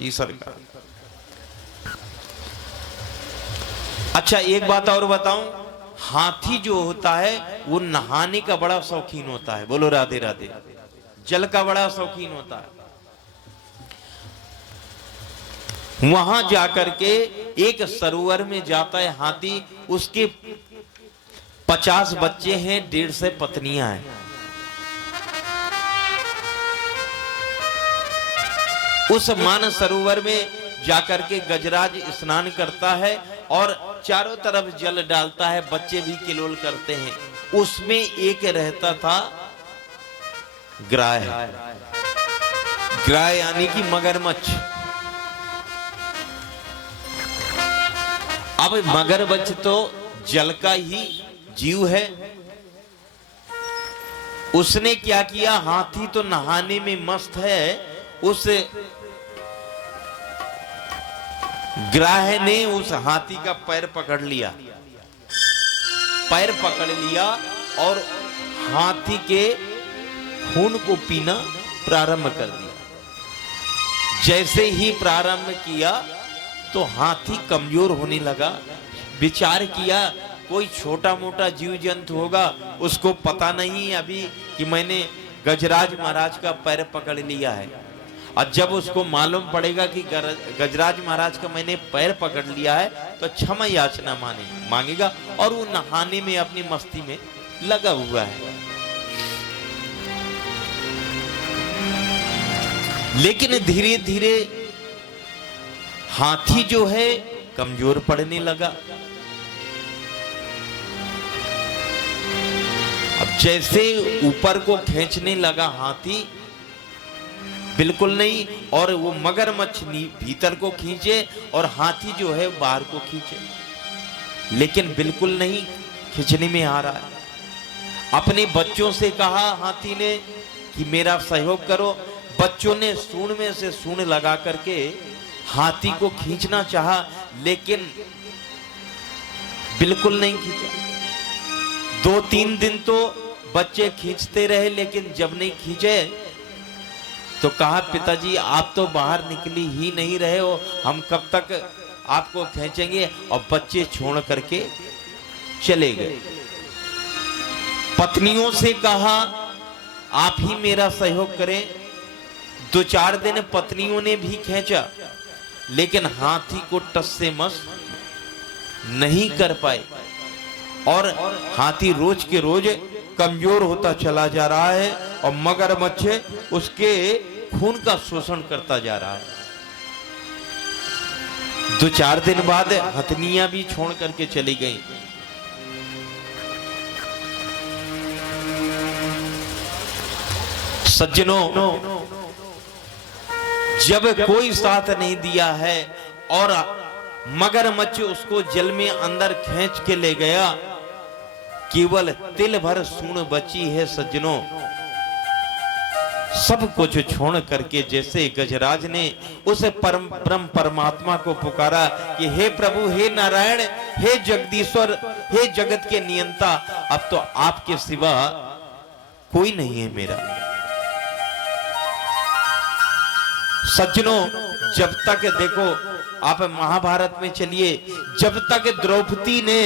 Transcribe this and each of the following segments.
जी सरकार। अच्छा एक बात और बताऊं, हाथी जो होता है वो नहाने का बड़ा शौकीन होता है। बोलो राधे राधे। जल का बड़ा शौकीन होता है। वहां जाकर के एक सरोवर में जाता है हाथी। उसके 50 बच्चे हैं, 150 पत्नियां हैं। उस मान सरोवर में जाकर के गजराज स्नान करता है और चारों तरफ जल डालता है। बच्चे भी किलोल करते हैं। उसमें एक रहता था ग्राह। ग्राह यानी कि मगरमच्छ। अब मगरमच्छ तो जल का ही जीव है। उसने क्या किया, हाथी तो नहाने में मस्त है, उस ग्राह ने उस हाथी का पैर पकड़ लिया। पैर पकड़ लिया और हाथी के खून को पीना प्रारंभ कर दिया। जैसे ही प्रारंभ किया तो हाथी कमजोर होने लगा। विचार किया कोई छोटा मोटा जीव जंतु होगा, उसको पता नहीं अभी कि मैंने गजराज महाराज का पैर पकड़ लिया है। और जब उसको मालूम पड़ेगा कि गजराज महाराज का मैंने पैर पकड़ लिया है तो क्षमा याचना मांगेगा और वो नहाने में अपनी मस्ती में लगा हुआ है। लेकिन धीरे धीरे हाथी जो है कमजोर पड़ने लगा। अब जैसे ऊपर को खींचने लगा हाथी, बिल्कुल नहीं, और वो मगरमच्छ भीतर को खींचे और हाथी जो है बाहर को खींचे, लेकिन बिल्कुल नहीं खींचने में आ रहा है। अपने बच्चों से कहा हाथी ने कि मेरा सहयोग करो। बच्चों ने सूंड में से सूंड लगा करके हाथी को खींचना चाहा, लेकिन बिल्कुल नहीं खींचा। 2-3 दिन तो बच्चे खींचते रहे, लेकिन जब नहीं खींचे तो कहा पिताजी आप तो बाहर निकली ही नहीं रहे हो, हम कब तक आपको खींचेंगे। और बच्चे छोड़ करके चले गए। पत्नियों से कहा आप ही मेरा सहयोग करें। 2-4 दिन पत्नियों ने भी खींचा, लेकिन हाथी को टस से मस नहीं कर पाए और हाथी रोज के रोज कमजोर होता चला जा रहा है और मगरमच्छ उसके खून का शोषण करता जा रहा है। 2-4 दिन बाद हथनियां भी छोड़ करके चली गईं। सज्जनों, जब कोई साथ नहीं दिया है और मगरमच्छ उसको जल में अंदर खींच के ले गया, केवल तिल भर सूंड बची है सज्जनों। सब कुछ छोड़ करके जैसे गजराज ने उस परम परमात्मा को पुकारा कि हे प्रभु, हे नारायण, हे जगदीश्वर, हे जगत के नियंता, अब तो आपके सिवा कोई नहीं है मेरा। सज्जनों, जब तक देखो आप महाभारत में चलिए, जब तक द्रौपदी ने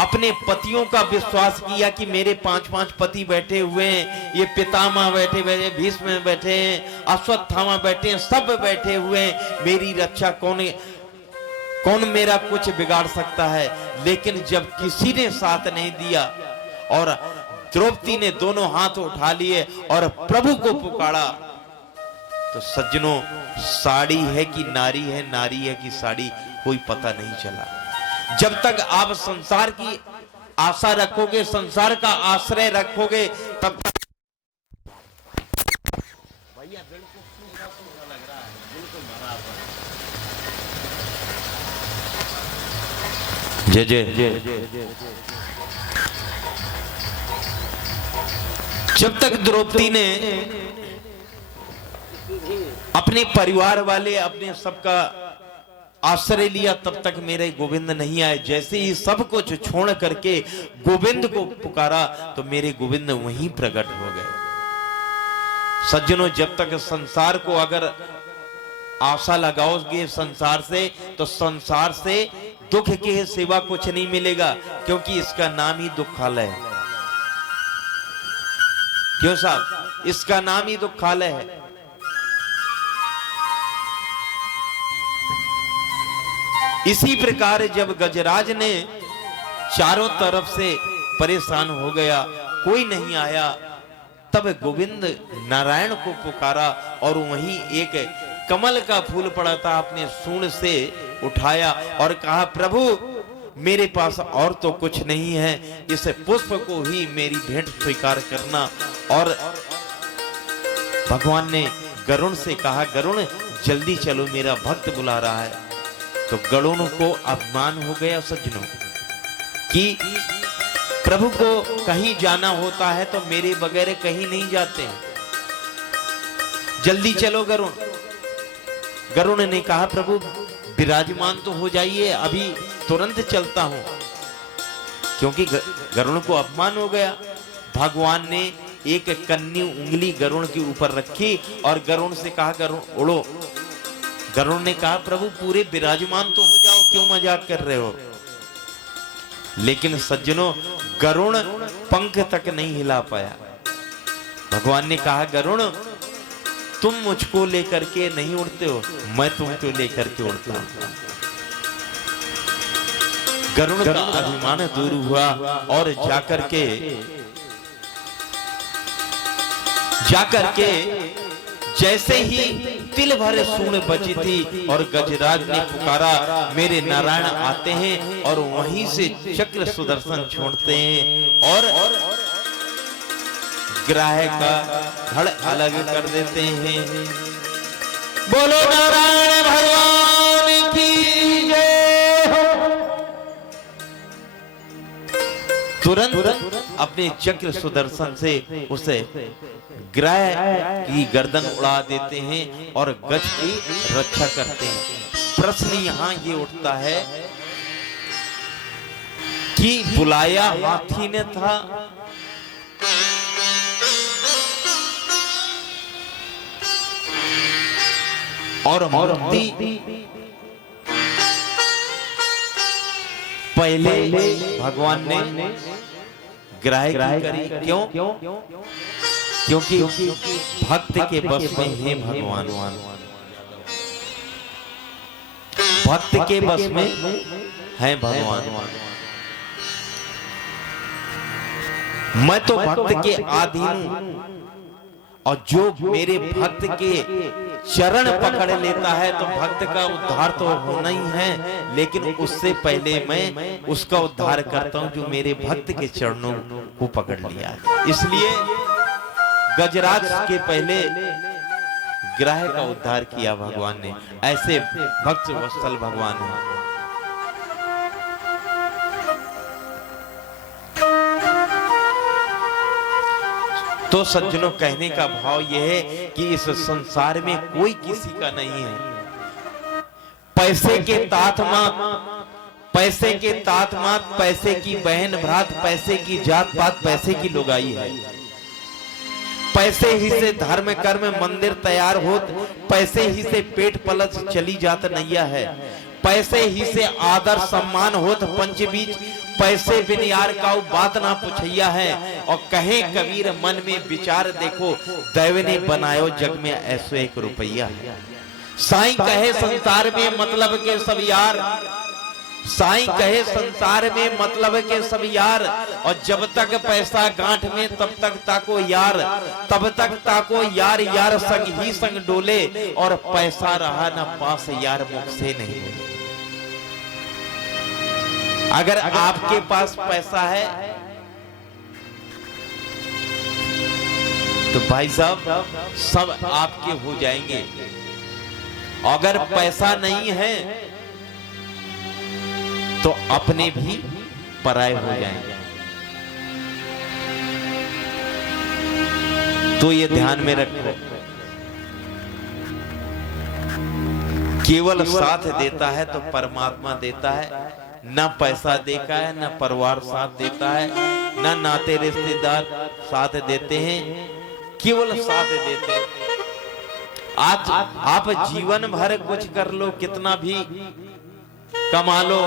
अपने पतियों का विश्वास किया कि मेरे 5-5 पति बैठे हुए हैं, ये पितामह बैठे हुए, भीष्म बैठे हैं, अश्वत्थामा बैठे हैं, सब बैठे हुए हैं, मेरी रक्षा कौन मेरा कुछ बिगाड़ सकता है। लेकिन जब किसी ने साथ नहीं दिया और द्रौपदी ने दोनों हाथ उठा लिए और प्रभु को पुकारा, तो सज्जनों, साड़ी है कि नारी है, नारी है कि साड़ी, कोई पता नहीं चला। जब तक आप संसार की आशा रखोगे, संसार का आश्रय रखोगे, तब तक भैया बिल्कुल सूखा लग रहा है, बिल्कुल भरा हुआ। जय जय। जब तक द्रौपदी ने अपने परिवार वाले, अपने सबका आश्रय लिया, तब तक मेरे गोविंद नहीं आए। जैसे ही सब कुछ छोड़ करके गोविंद को पुकारा तो मेरे गोविंद वहीं प्रकट हो गए। सज्जनों, जब तक संसार को अगर आशा लगाओगे संसार से तो संसार से दुख के सिवा कुछ नहीं मिलेगा, क्योंकि इसका नाम ही दुखालय है। क्यों साहब? इसका नाम ही दुखालय है। इसी प्रकार जब गजराज ने चारों तरफ से परेशान हो गया, कोई नहीं आया, तब गोविंद नारायण को पुकारा और वहीं एक कमल का फूल पड़ा था, अपने सूंड से उठाया और कहा, प्रभु मेरे पास और तो कुछ नहीं है, इस पुष्प को ही मेरी भेंट स्वीकार करना। और भगवान ने गरुण से कहा, गरुण जल्दी चलो, मेरा भक्त बुला रहा है। तो गरुण को अपमान हो गया सज्जनों कि प्रभु को कहीं जाना होता है तो मेरे बगैर कहीं नहीं जाते हैं, जल्दी चलो गरुण। गरुण ने कहा, प्रभु विराजमान तो हो जाइए, अभी तुरंत चलता हूं। क्योंकि गरुण को अपमान हो गया। भगवान ने एक कन्नी उंगली गरुण के ऊपर रखी और गरुण से कहा, गरुण उड़ो। गरुण ने कहा, प्रभु पूरे विराजमान तो हो जाओ, क्यों मजाक कर रहे हो? लेकिन सज्जनों, गरुण पंख तक नहीं हिला पाया। भगवान ने कहा, गरुण तुम मुझको लेकर के नहीं उड़ते हो, मैं तुमको लेकर के उड़ता हूं। गरुण का अभिमान दूर हुआ और जाकर के जैसे ही तिल भर सूंड बची थी और गजराज ने पुकारा, मेरे नारायण आते हैं और वहीं से चक्र सुदर्शन छोड़ते हैं और ग्राह का धड़ अलग कर देते हैं। बोलो नारायण भगवान की जय हो। तुरंत अपने चक्र सुदर्शन से उसे ग्रह की गर्दन उड़ा देते हैं और गज की रक्षा करते हैं। प्रश्न यहां ये उठता है कि बुलाया हाथी ने था, और मूर्ति पहले भगवान ने ग्राह्य करी। क्यों? क्योंकि भक्त के बस में है भगवान, भक्त के बस में है भगवान। मैं तो भक्त के अधीन हूं, और जो मेरे भक्त के चरण पकड़ लेता है तो भक्त का उद्धार तो होना ही है, लेकिन उससे पहले मैं उसका उद्धार करता हूं जो मेरे भक्त के चरणों को पकड़ लिया है। इसलिए गजराज के पहले ग्राह का उद्धार किया भगवान ने। ऐसे भक्त वत्सल भगवान है। तो सज्जनों, कहने का भाव यह है कि इस संसार में कोई किसी का नहीं है। पैसे के तात मात, पैसे के तात मात, पैसे की बहन भ्रात, पैसे की जात पात, पैसे की लुगाई है। पैसे ही से धर्म कर्म मंदिर तैयार होत, पैसे ही से पेट पलट चली जात नैया है। पैसे ही से आदर सम्मान होत पंचबीज, पैसे बिन यार का बात ना पुछैया है। और कहे कबीर मन में विचार देखो, दैव ने बनायो जग में ऐसो एक रुपया है। साईं कहे संसार में मतलब के सब यार, साईं कहे संसार में मतलब के सब यार, और जब तक पैसा गांठ में तब तक ताको यार, तब तक ताको यार, यार संग ही संग डोले, और पैसा रहा न पास यार मुख से नहीं बोले। अगर आपके पास पैसा है तो भाई साहब सब आपके हो जाएंगे, अगर पैसा नहीं है तो अपने भी पराये हो जाएंगे। तो ये ध्यान में रखो, केवल साथ देता है तो परमात्मा देता है। ना पैसा देखा है, ना परिवार साथ देता है, ना नाते रिश्तेदार साथ देते हैं, केवल साथ देते हैं। आज आप जीवन भर कुछ कर लो, कितना भी कमा लो,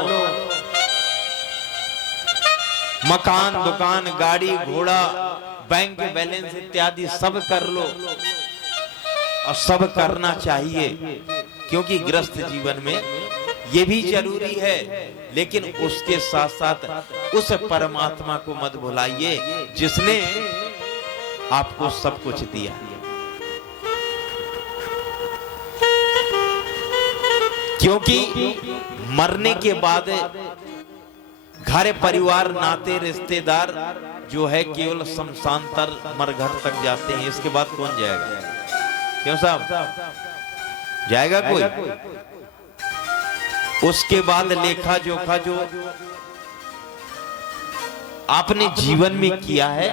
मकान, दुकान, गाड़ी, घोड़ा, बैंक बैलेंस इत्यादि सब कर लो, और सब करना चाहिए, क्योंकि गृहस्थ जीवन में ये भी जरूरी है। लेकिन उसके साथ साथ उस परमात्मा को मत भुलाइए जिसने आपको सब कुछ दिया। क्योंकि मरने के बाद घर परिवार नाते रिश्तेदार जो है केवल शमशान तर मरघर तक जाते हैं, इसके बाद कौन जाएगा? क्यों साहब, जाएगा कोई? उसके बाद लेखा जोखा जो आपने जीवन में किया है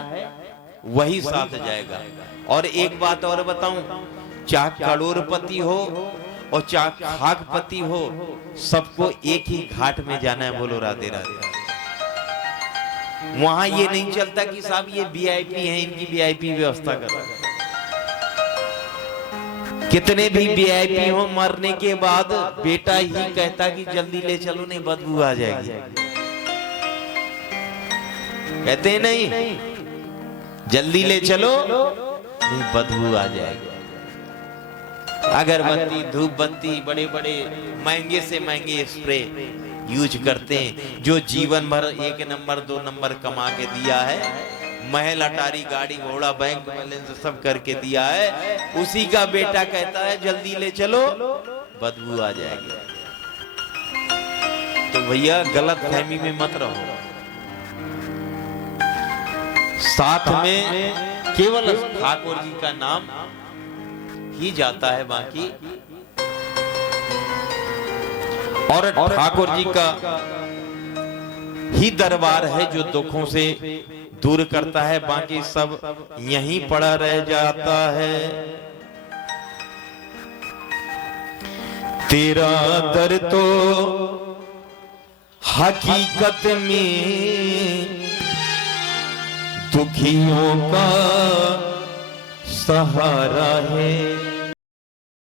वही साथ जाएगा। और एक बात और बताऊं, चाहे करोड़पति हो और चाहे खाकपति हो, सबको एक ही घाट में जाना है। बोलो राधे राधे। वहां ये नहीं चलता कि साहब ये वीआईपी हैं, इनकी वीआईपी व्यवस्था करो। कितने भी वीआईपी हो, मरने के बाद बेटा ही कहता कि जल्दी ले चलो नहीं बदबू आ जाएगी। कहते नहीं जल्दी ले चलो नहीं बदबू आ जाएगी। अगरबत्ती, धूप बत्ती, बड़े बड़े महंगे से महंगे स्प्रे यूज करते हैं, जो जीवन भर 1 नंबर 2 नंबर कमा के दिया है, महल अटारी, गाड़ी घोड़ा, बैंक बैलेंस सब करके दिया है, उसी का बेटा कहता है जल्दी ले चलो बदबू आ जाएगी। तो भैया गलत फहमी में मत रहो। साथ में केवल ठाकुर जी का नाम ही जाता है, बाकी और ठाकुर जी का ही दरबार है जो दुखों से दूर करता है, बाकी सब यहीं पड़ा रह जाता है। तेरा दर तो हकीकत में दुखियों का सहारा है।